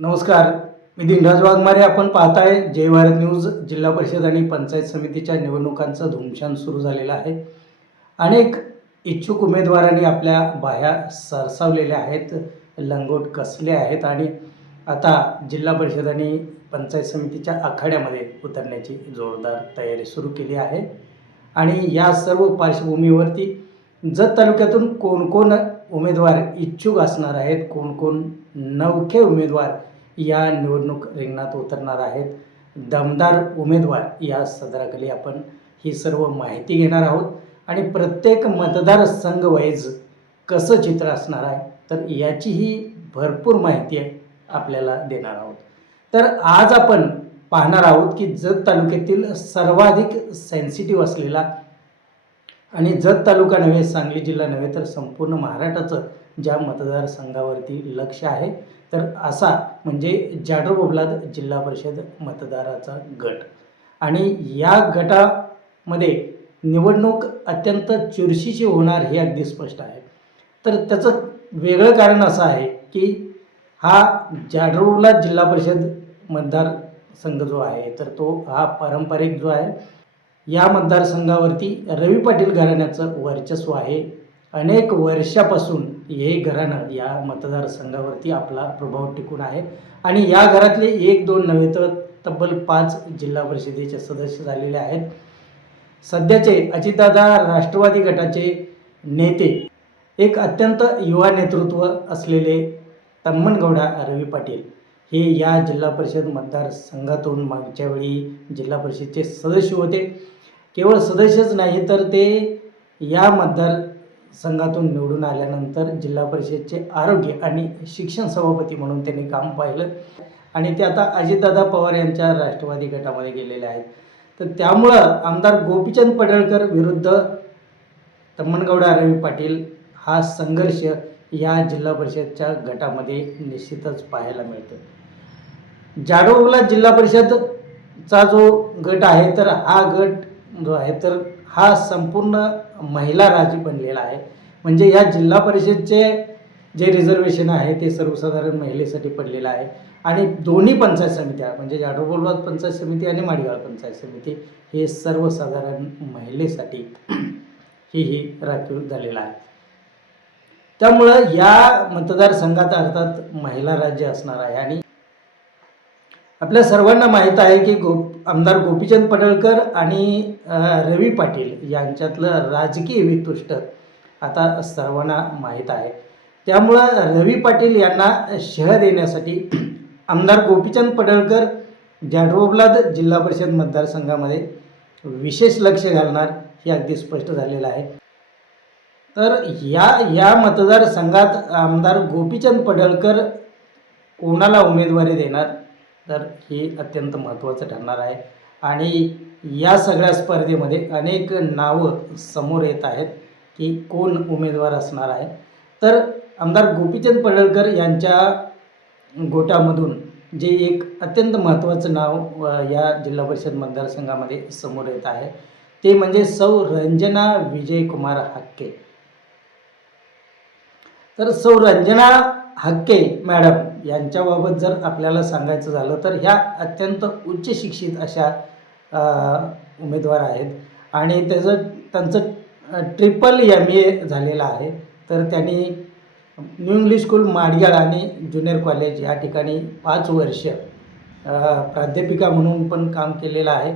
नमस्कार मी दिनराज वाघमारे. आपण पाहताय जय भारत न्यूज जिल्हा परिषद आणि पंचायत समितीच्या निवडणुकांचं धुमशान सुरू झालेलं आहे. अनेक इच्छुक उमेदवारांनी आपल्या बाह्या सरसावलेल्या आहेत लंगोट कसले आहेत आणि आता जिल्हा परिषद आणि पंचायत समितीच्या आखाड्यामध्ये उतरण्याची जोरदार तयारी सुरू केली आहे. आणि या सर्व पार्श्वभूमीवरती जत तालुक्यातून कोण कोण उमेदवार इच्छुक असणार आहेत. कोण कोण नवखे उमेदवार या निवडणूक रिंगणात उतरणार आहेत. दमदार उमेदवार या सदराखाली आपण ही सर्व माहिती घेणार आहोत. आणि प्रत्येक मतदारसंघ वाईज कसं चित्र असणार आहे तर याचीही भरपूर माहिती आपल्याला देणार आहोत. तर आज आपण पाहणार आहोत की जत तालुक्यातील सर्वाधिक सेन्सिटिव्ह असलेला आणि जत तालुका नव्हे सांगली जिल्हा नव्हे तर संपूर्ण महाराष्ट्राचं ज्या मतदारसंघावरती लक्ष आहे तर असा म्हणजे जाडर बोबलाद जिल्हा परिषद मतदाराचा गट. आणि या गटामध्ये निवडणूक अत्यंत चुरशीची होणार हे अगदी स्पष्ट आहे. तर त्याचं वेगळं कारण असं आहे की हा जाडरोबला जिल्हा परिषद मतदारसंघ जो आहे तर तो हा पारंपरिक जो आहे या मतदारसंघावरती रवी पाटील घराण्याचं वर्चस्व आहे. अनेक वर्षापासून हे घराणं या मतदारसंघावरती आपला प्रभाव टिकून आहे. आणि या घरातले एक दोन नव्हे तर तब्बल पाच जिल्हा परिषदेचे सदस्य झालेले आहेत. सध्याचे अजितदादा राष्ट्रवादी गटाचे नेते एक अत्यंत युवा नेतृत्व असलेले तम्मनगौडा रवी पाटील हे या जिल्हा परिषद मतदारसंघातून मागच्या वेळी जिल्हा परिषदचे सदस्य होते. केवळ सदस्यच नाही तर ते या मतदारसंघातून निवडून आल्यानंतर जिल्हा परिषदचे आरोग्य आणि शिक्षण सभापती म्हणून त्यांनी काम पाहिलं. आणि ते आता अजितदादा पवार यांच्या राष्ट्रवादी गटामध्ये गेलेले आहेत. तर त्यामुळं आमदार गोपीचंद पडळकर विरुद्ध तम्मनगौडा रवी पाटील हा संघर्ष या जिल्हा परिषदच्या गटामध्ये निश्चितच पाहायला मिळतो जाडोबला जिल्हा परिषदचा जो गट आहे तर हा गट जो आहे तर हा संपूर्ण महिला राजी बनलेला आहे. म्हणजे या जिल्हा परिषदचे जे रिझर्वेशन आहे ते सर्वसाधारण महिलेसाठी पडलेलं आहे. आणि दोन्ही पंचायत समित्या म्हणजे जाडोबोलवाद पंचायत समिती आणि माडगाव पंचायत समिती हे सर्वसाधारण महिलेसाठी ही ही राखीव झालेलं आहे. त्यामुळं या मतदारसंघात अर्थात महिला राज्य असणार आहे आणि आपल्या सर्वांना माहीत आहे की गो आमदार गोपीचंद पडळकर आणि रवी पाटील यांच्यातलं राजकीय वितुष्ट आता सर्वांना माहीत आहे. त्यामुळं रवी पाटील यांना शह देण्यासाठी आमदार गोपीचंद पडळकर जाडवबलाद जिल्हा परिषद मतदारसंघामध्ये विशेष लक्ष घालणार हे अगदी स्पष्ट झालेलं आहे. तर या या मतदारसंघात आमदार गोपीचंद पडळकर कोणाला उमेदवारी देणार? तर हे अत्यंत महत्त्वाचं ठरणार आहे. आणि या सगळ्या स्पर्धेमध्ये अनेक नावं समोर येत आहेत की कोण उमेदवार असणार आहे. तर आमदार गोपीचंद पडळकर यांच्या गोटामधून जे एक अत्यंत महत्त्वाचं नाव या जिल्हा परिषद मतदारसंघामध्ये समोर येत आहे ते म्हणजे सौ रंजना विजयकुमार हक्के. तर सौ रंजना हक्के मॅडम यांच्याबाबत जर आपल्याला सांगायचं झालं तर ह्या अत्यंत उच्च शिक्षित अशा उमेदवार आहेत. आणि त्याचं त्यांचं ट्रिपल एम ए झालेलं आहे. तर त्यांनी न्यू इंग्लिश स्कूल माडगाळ आणि ज्युनियर कॉलेज या ठिकाणी पाच वर्ष प्राध्यापिका म्हणून पण काम केलेलं आहे.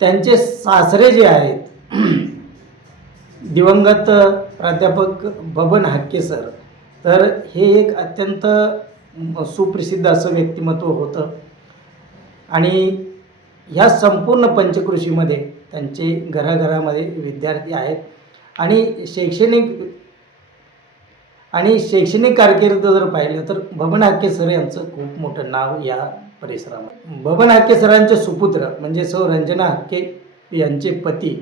त्यांचे सासरे जे आहेत दिवंगत प्राध्यापक बबन हक्के सर तर हे एक अत्यंत सुप्रसिद्ध असं व्यक्तिमत्व होतं. आणि ह्या संपूर्ण पंचकृषीमध्ये त्यांचे घराघरामध्ये विद्यार्थी आहेत. आणि शैक्षणिक आणि शैक्षणिक कारकीर्द जर पाहिलं तर बबन हाके सर यांचं खूप मोठं नाव या परिसरामध्ये. बबन हाके सरांचे सुपुत्र म्हणजे सौ रंजना हक्के यांचे पती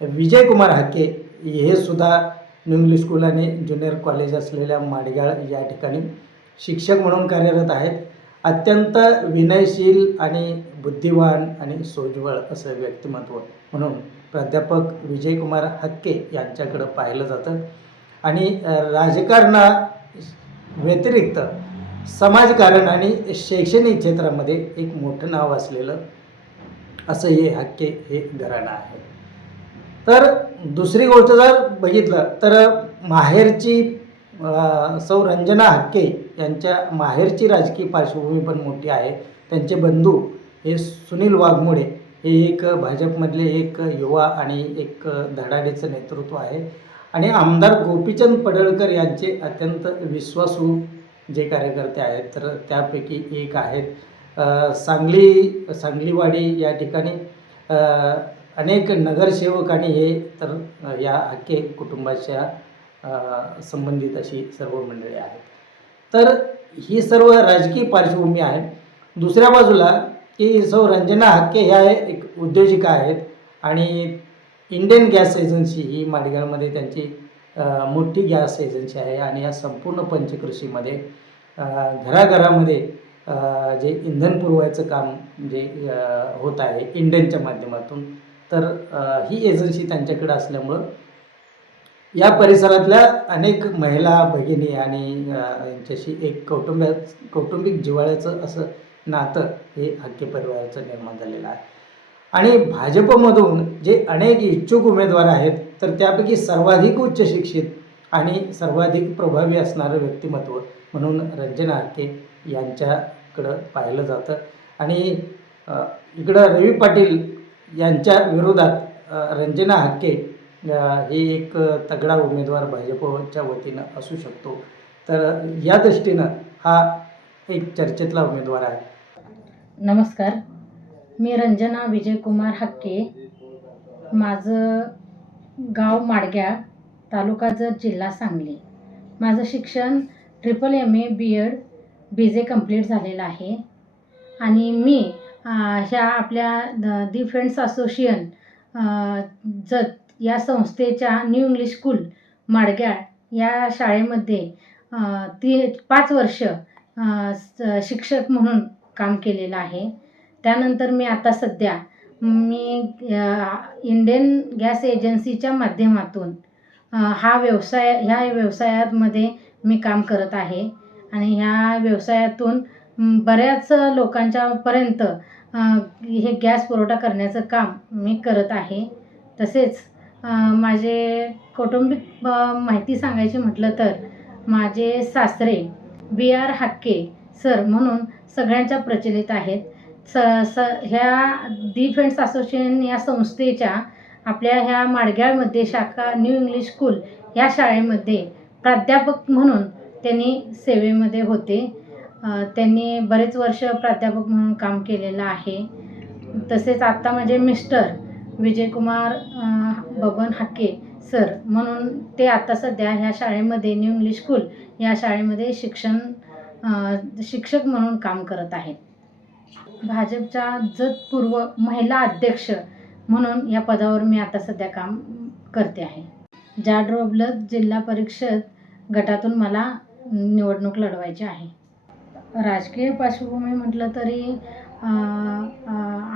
विजयकुमार हाके हे सुद्धा न्यू इंग्लिश स्कूल आणि ज्युनियर कॉलेज असलेल्या माडगाळ या ठिकाणी शिक्षक म्हणून कार्यरत आहेत. अत्यंत विनयशील आणि बुद्धिवान आणि सोज्वळ असं व्यक्तिमत्व म्हणून प्राध्यापक विजयकुमार हक्के यांच्याकडं पाहिलं जातं. आणि राजकारणा व्यतिरिक्त समाजकारण आणि शैक्षणिक क्षेत्रामध्ये एक मोठं नाव असलेलं असं हे हक्के हे घराणं आहे. तर दुसरी गोष्ट जर बघितलं तर माहेरची सौरंजना हक्के यांच्या माहेरची राजकीय पार्श्वभूमी पण मोठी आहे. त्यांचे बंधू हे सुनील वाघमोडे हे एक भाजपमधले एक युवा आणि एक धडाडीचं नेतृत्व आहे. आणि आमदार गोपीचंद पडळकर यांचे अत्यंत विश्वासू जे कार्यकर्ते आहेत तर त्यापैकी एक आहेत. सांगली सांगलीवाडी या ठिकाणी अनेक नगरसेवक आणि हे तर या हक्के कुटुंबाच्या संबंधित अशी सर्व मंडळी आहेत. तर ही सर्व राजकीय पार्श्वभूमी आहे दुसऱ्या बाजूला की सौ रंजना हक्के ह्या एक उद्योजिका आहेत आणि इंडियन गॅस एजन्सी ही माडगावमध्ये त्यांची मोठी गॅस एजन्सी आहे आणि या संपूर्ण पंचकृषीमध्ये घराघरामध्ये जे इंधन पुरवायचं काम जे होत आहे इंडेनच्या माध्यमातून तर ही एजन्सी त्यांच्याकडे असल्यामुळं या परिसरातल्या अनेक महिला भगिनी आणि यांच्याशी एक कौटुंब्या कौटुंबिक जिव्हाळ्याचं असं नातं हे हक्के परिवाराचं निर्माण झालेलं आहे. आणि भाजपमधून जे अनेक इच्छुक उमेदवार आहेत तर त्यापैकी सर्वाधिक उच्च शिक्षित आणि सर्वाधिक प्रभावी असणारं व्यक्तिमत्व म्हणून रंजना हक्के यांच्याकडं पाहिलं जातं. आणि इकडं रवी पाटील यांच्या विरोधात रंजना हक्के हे एक तगडा उमेदवार भाजपच्या वतीनं असू शकतो. तर या दृष्टीनं हा एक चर्चेतला उमेदवार आहे. नमस्कार. मी रंजना विजयकुमार हक्के. माझं गाव माडग्या तालुका जत जिल्हा सांगली. माझं शिक्षण triple M A B Ed B J complete झालेलं आहे. आणि मी ह्या आपल्या the the friends association Jath या संस्थेच्या न्यू इंग्लिश स्कूल माडग्याळ या शाळेमध्ये ती पाच वर्ष शिक्षक म्हणून काम केलेलं आहे. त्यानंतर मी आता सध्या मी इंडियन गॅस एजन्सीच्या माध्यमातून हा व्यवसाय ह्या व्यवसायामध्ये मी काम करत आहे. आणि ह्या व्यवसायातून बऱ्याच लोकांच्यापर्यंत हे गॅस पुरवठा करण्याचं काम मी करत आहे. तसेच माझे कौटुंबिक माहिती सांगायची म्हटलं तर माझे सासरे बी आर हाक्के सर म्हणून सगळ्यांच्या प्रचलित आहेत. स स ह्या दी फ्रेंड्स असोसिएशन या संस्थेच्या आपल्या ह्या माडग्याळमध्ये शाखा न्यू इंग्लिश स्कूल या शाळेमध्ये प्राध्यापक म्हणून त्यांनी सेवेमध्ये होते. त्यांनी बरेच वर्ष प्राध्यापक म्हणून काम केलेलं आहे. तसेच आत्ता माझे मिस्टर विजयकुमार बबन हाके सर. म्हणून ते आता सध्या ह्या शाळेमध्ये न्यू इंग्लिश स्कूल या शाळेमध्ये शिक्षण शिक्षक म्हणून काम करत आहेत. भाजपच्या जतपूर्व महिला अध्यक्ष म्हणून या पदावर मी आता सध्या काम करते आहे. जाडरोबलत जिल्हा परिषद गटातून मला निवडणूक लढवायची आहे. राजकीय पार्श्वभूमी म्हटलं तरी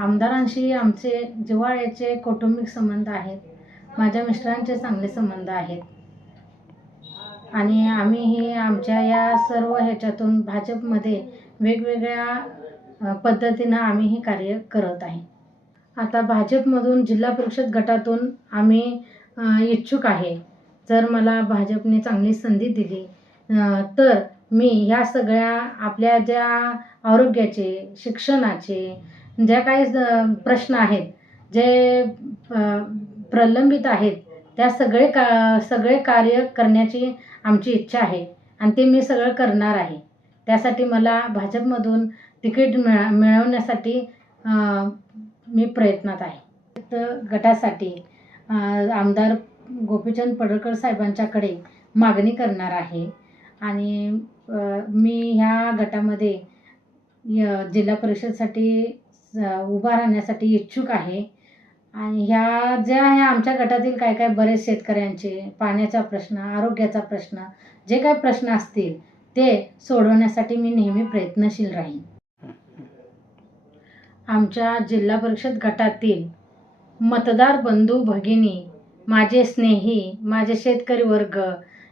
आमदारांशी आमचे जिव्हाळ्याचे कौटुंबिक संबंध आहेत. माझ्या मिस्टरांचे चांगले संबंध आहेत. आणि आम्हीही आमच्या या सर्व ह्याच्यातून भाजपमध्ये वेगवेगळ्या पद्धतीनं आम्ही हे कार्य करत आहे. आता भाजपमधून जिल्हा परिषद गटातून आम्ही इच्छुक आहे. जर मला भाजपने चांगली संधी दिली तर मी ह्या सगळ्या आपल्या ज्या आरोग्याचे शिक्षणाचे ज्या काही प्रश्न आहेत जे प्रलंबित आहेत त्या सगळे का सगळे कार्य करण्याची आमची इच्छा आहे आणि ते मी सगळं करणार आहे. त्यासाठी मला भाजपमधून तिकीट मिळा मिळवण्यासाठी मी प्रयत्नात आहे. गटासाठी आमदार गोपीचंद पडळकर साहेबांच्याकडे मागणी करणार आहे आणि मी ह्या गटामध्ये जिल्हा परिषदसाठी उभा राहण्यासाठी इच्छुक आहे. आणि ह्या ज्या ह्या आमच्या गटातील काय काय बरेच शेतकऱ्यांचे पाण्याचा प्रश्न आरोग्याचा प्रश्न जे काय प्रश्न असतील ते सोडवण्यासाठी मी नेहमी प्रयत्नशील राहीन. आमच्या जिल्हा परिषद गटातील मतदार बंधू भगिनी माझे स्नेही माझे शेतकरी वर्ग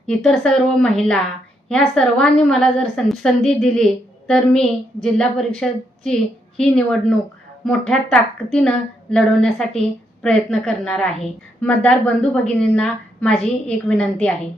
इतर सर्व महिला ह्या सर्वांनी मला जर सं संधी दिली तर मी जिल्हा परिषदची ही निवडणूक मोठ्या ताकदीनं लढवण्यासाठी प्रयत्न करणार आहे. मतदार बंधू भगिनींना माझी एक विनंती आहे.